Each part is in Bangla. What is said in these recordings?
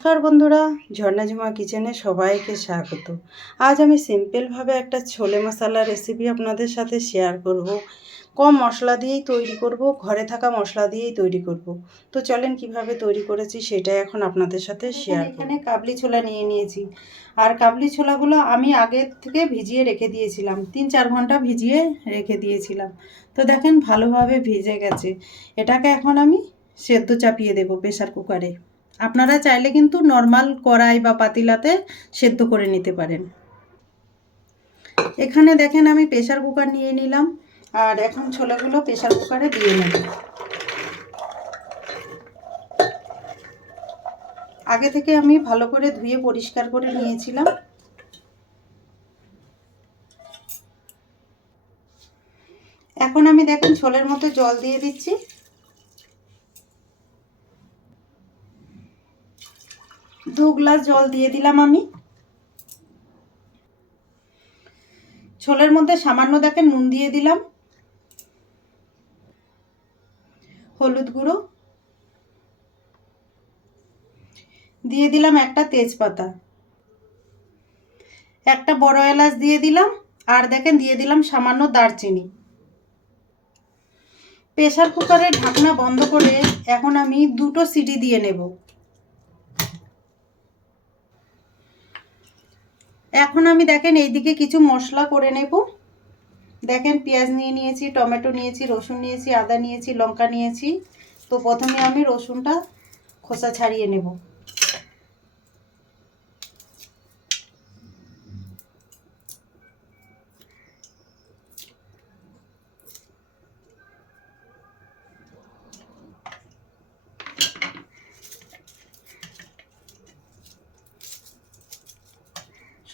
নমস্কার বন্ধুরা, ঝর্ণা ঝুমা কিচেনে সবাইকে স্বাগত। আজ আমি সিম্পলভাবে একটা ছোলে মশলা রেসিপি আপনাদের সাথে শেয়ার করব। কম মশলা দিয়েই তৈরি করব, ঘরে থাকা মশলা দিয়েই তৈরি করব। তো চলেন কিভাবে তৈরি করেছি সেটাই এখন আপনাদের সাথে শেয়ার করব। এখানে কাবলি ছোলা নিয়ে নিয়েছি, আর কাবলি ছোলাগুলো আমি আগে থেকে ভিজিয়ে রেখে দিয়েছিলাম, 3-4 ঘন্টা ভিজিয়ে রেখে দিয়েছিলাম। তো দেখেন ভালোভাবে ভিজে গেছে। এটাকে এখন আমি সেদ্ধ চাপিয়ে দেব প্রেসার কুকারে। আপনারা চাইলে কিন্তু নর্মাল কড়াই বা পাতিলাতে সেদ্ধ করে নিতে পারেন। এখানে দেখেন আমি প্রেসার কুকার নিয়ে নিলাম, আর এখন ছোলাগুলো প্রেসার কুকারে দিয়ে নেব। আগে থেকে আমি ভালো করে ধুয়ে পরিষ্কার করে নিয়েছিলাম। এখন আমি দেখেন ছোলের মধ্যে জল দিয়ে দিচ্ছি। দু গ্লাস জল দিয়ে দিলাম আমি। ছোলের মধ্যে সামান্য দেখেন নুন দিয়ে দিলাম, হলুদ গুঁড়ো দিয়ে দিলাম, একটা তেজপাতা, একটা বড় এলাচ দিয়ে দিলাম, আর দেখেন দিয়ে দিলাম সামান্য দারচিনি। প্রেসার কুকারের ঢাকনা বন্ধ করে এখন আমি 2টো সিটি দিয়ে নেব। এখন আমি দেখেন এইদিকে কিছু মশলা করে নেব। দেখেন পেঁয়াজ নিয়ে নিয়েছি, টমেটো নিয়েছি, রসুন নিয়েছি, আদা নিয়েছি, লঙ্কা নিয়েছি। তো প্রথমে আমি রসুনটা খোসা ছাড়িয়ে নেব।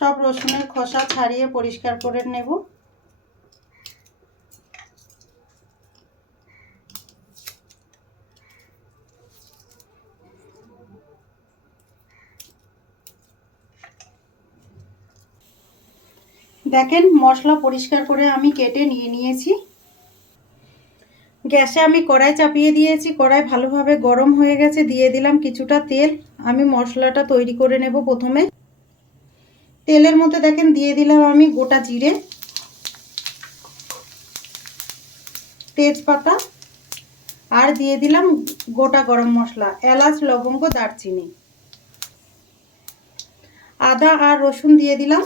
সব রসুনের খোসা ছাড়িয়ে পরিষ্কার করে নেব। দেখেন মশলা পরিষ্কার করে আমি কেটে নিয়ে নিয়েছি। গ্যাসে আমি কড়াই চাপিয়ে দিয়েছি, কড়াই ভালোভাবে গরম হয়ে গেছে, দিয়ে দিলাম কিছুটা তেল। আমি মশলাটা তৈরি করে নেব। প্রথমে তেলের মধ্যে দেখেন দিয়ে দিলাম আমি গোটা জিরে, তেজপাতা, আর দিয়ে দিলাম গোটা গরম মশলা, এলাচ, লবঙ্গ, দারচিনি। আদা আর রসুন দিয়ে দিলাম।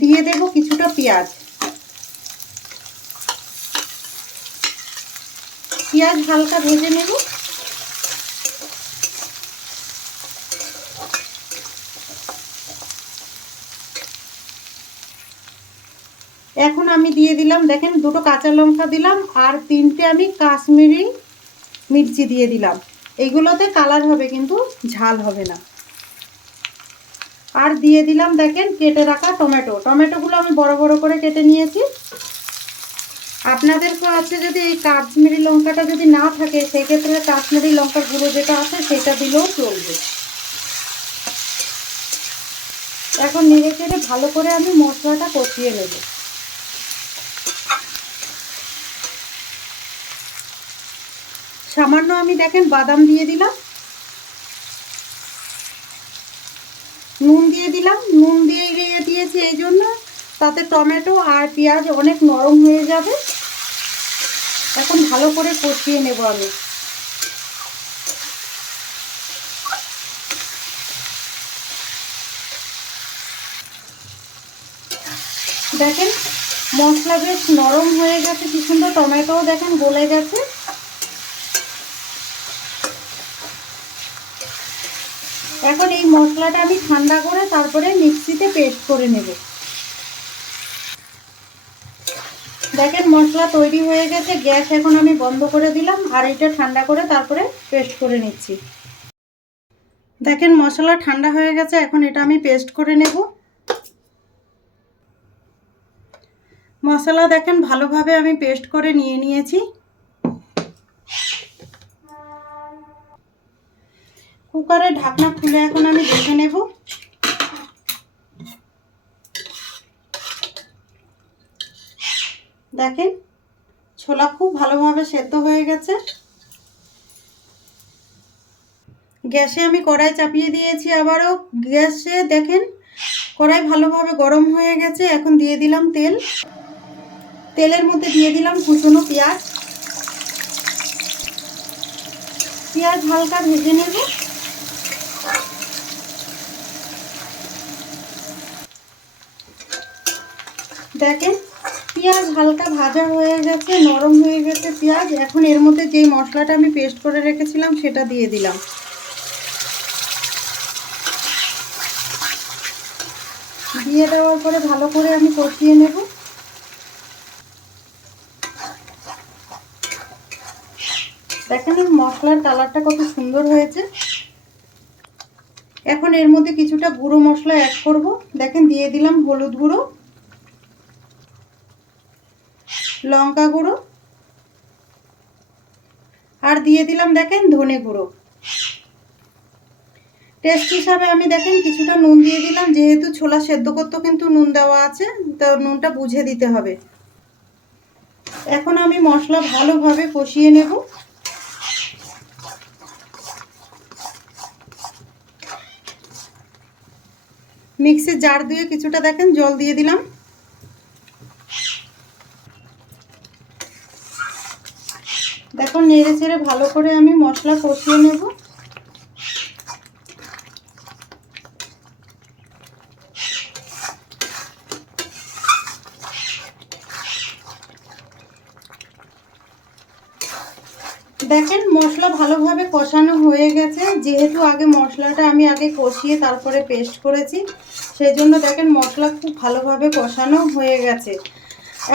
দিয়ে দেব কিছুটা পেঁয়াজ। পেঁয়াজ হালকা ভেজে নেব। এখন আমি দিয়ে দিলাম দেখেন 2টো কাঁচা লঙ্কা দিলাম, আর 3টে আমি কাশ্মীরি মির্চি দিয়ে দিলাম। এইগুলোতে কালার হবে কিন্তু ঝাল হবে না। আর দিয়ে দিলাম দেখেন কেটে রাখা টমেটো। টমেটোগুলো আমি বড় বড় করে কেটে নিয়েছি। আপনাদের কাছে যদি এই কাশ্মীরি লঙ্কাটা যদি না থাকে, সেক্ষেত্রে কাশ্মীরি লঙ্কার গুঁড়ো যেটা আছে সেটা দিলেও চলবে। এখন নেড়ে চেড়ে ভালো করে আমি মশলাটা কষিয়ে নেব। সামান্য আমি দেখেন বাদাম দিয়ে দিলাম, নুন দিয়ে দিলাম। নুন দিয়ে দিয়েছি এই জন্য তাতে টমেটো আর পেঁয়াজ অনেক নরম হয়ে যাবে। এখন ভালো করে কষিয়ে নেব আমি। দেখেন মশলা বেশ নরম হয়ে গেছে, কি সুন্দর টমেটোও দেখেন গলে গেছে। এখন এই মশলাটা আমি ঠান্ডা করে তারপরে মিক্সিতে পেস্ট করে নেব। দেখেন মশলা তৈরি হয়ে গেছে, গ্যাস এখন আমি বন্ধ করে দিলাম, আর এটা ঠান্ডা করে তারপরে পেস্ট করে নিচ্ছি। দেখেন মশলা ঠান্ডা হয়ে গেছে, এখন এটা আমি পেস্ট করে নেব। মশলা দেখেন ভালোভাবে আমি পেস্ট করে নিয়ে নিয়েছি। কুকারের ঢাকনা খুলে এখন আমি দেখে নেব। দেখেন ছোলা খুব ভালোভাবে সেদ্ধ হয়ে গেছে। গ্যাসে আমি কড়াই চাপিয়ে দিয়েছি আবারও। গ্যাসে দেখেন কড়াই ভালোভাবে গরম হয়ে গেছে। এখন দিয়ে দিলাম তেল। তেলের মধ্যে দিয়ে দিলাম কুচনো পেঁয়াজ। পেঁয়াজ হালকা ভেজে নেব। দেখেন পেঁয়াজ হালকা ভাজা হয়ে গেছে, নরম হয়ে গেছে পেঁয়াজ। এখন এর মধ্যে যেই মশলাটা আমি পেস্ট করে রেখেছিলাম সেটা দিয়ে দিলাম। দিয়ে দেওয়ার পরে ভালো করে আমি কষিয়ে নেব। দেখেন এই মশলার কালারটা কত সুন্দর হয়েছে। এখন এর মধ্যে কিছুটা গুঁড়ো মশলা অ্যাড করব। দেখেন দিয়ে দিলাম হলুদ গুঁড়ো, লঙ্কা গুঁড়ো, আর দিয়ে দিলাম দেখেন ধনে গুঁড়ো। টেস্ট হিসাবে আমি দেখেন কিছুটা নুন দিয়ে দিলাম। যেহেতু ছোলা সেদ্ধ করতে কিন্তু নুন দেওয়া আছে, তো নুনটা বুঝে দিতে হবে। এখন আমি মশলা ভালোভাবে কষিয়ে নেব। মিক্সির জার দিয়ে কিছুটা দেখেন জল দিয়ে দিলাম। দেখুন নেড়ে চেড়ে ভালো করে আমি মশলা কষিয়ে নেব। দেখেন মশলা ভালোভাবে কষানো হয়ে গেছে। যেহেতু আগে মশলাটা আমি আগে কষিয়ে তারপরে পেস্ট করেছি, সেই জন্য দেখেন মশলা খুব ভালোভাবে কষানো হয়ে গেছে।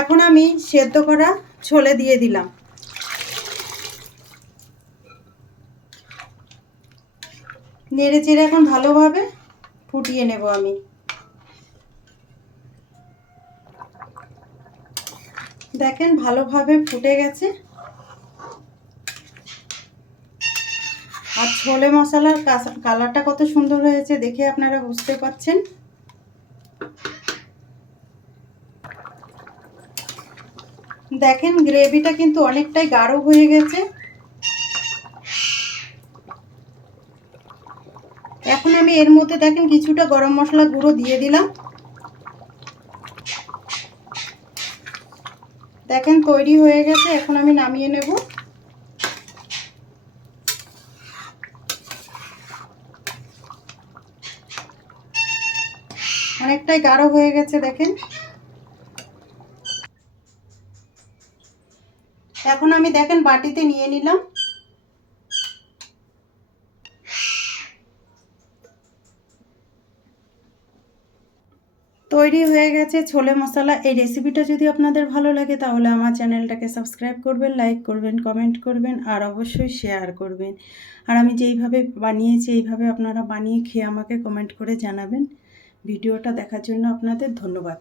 এখন আমি সেদ্ধ করা ছোলে দিয়ে দিলাম। নেড়ে চেড়ে এখন ভালোভাবে ফুটিয়ে নেব আমি। দেখেন ভালোভাবে ফুটে গেছে। আর ছোলে মশলার কালারটা কত সুন্দর হয়েছে দেখে আপনারা বুঝতে পারছেন। দেখেন গ্রেভিটা কিন্তু অনেকটাই গাঢ় হয়ে গেছে। এখন আমি এর মধ্যে দেখেন কিছুটা গরম মশলা গুঁড়ো দিয়ে দিলাম। দেখেন তৈরি হয়ে গেছে। এখন আমি নামিয়ে নেব। অনেকটাই গাঢ় হয়ে গেছে দেখেন। এখন আমি দেখেন বাটিতে নিয়ে নিলাম। তৈরি হয়ে গেছে ছোলে মশলা। এই রেসিপিটা যদি আপনাদের ভালো লাগে তাহলে আমার চ্যানেলটাকে সাবস্ক্রাইব করবেন, লাইক করবেন, কমেন্ট করবেন আর অবশ্যই শেয়ার করবেন। আর আমি যেইভাবে বানিয়েছি এইভাবে আপনারা বানিয়ে খেয়ে আমাকে কমেন্ট করে জানাবেন। ভিডিওটা দেখার জন্য আপনাদের ধন্যবাদ।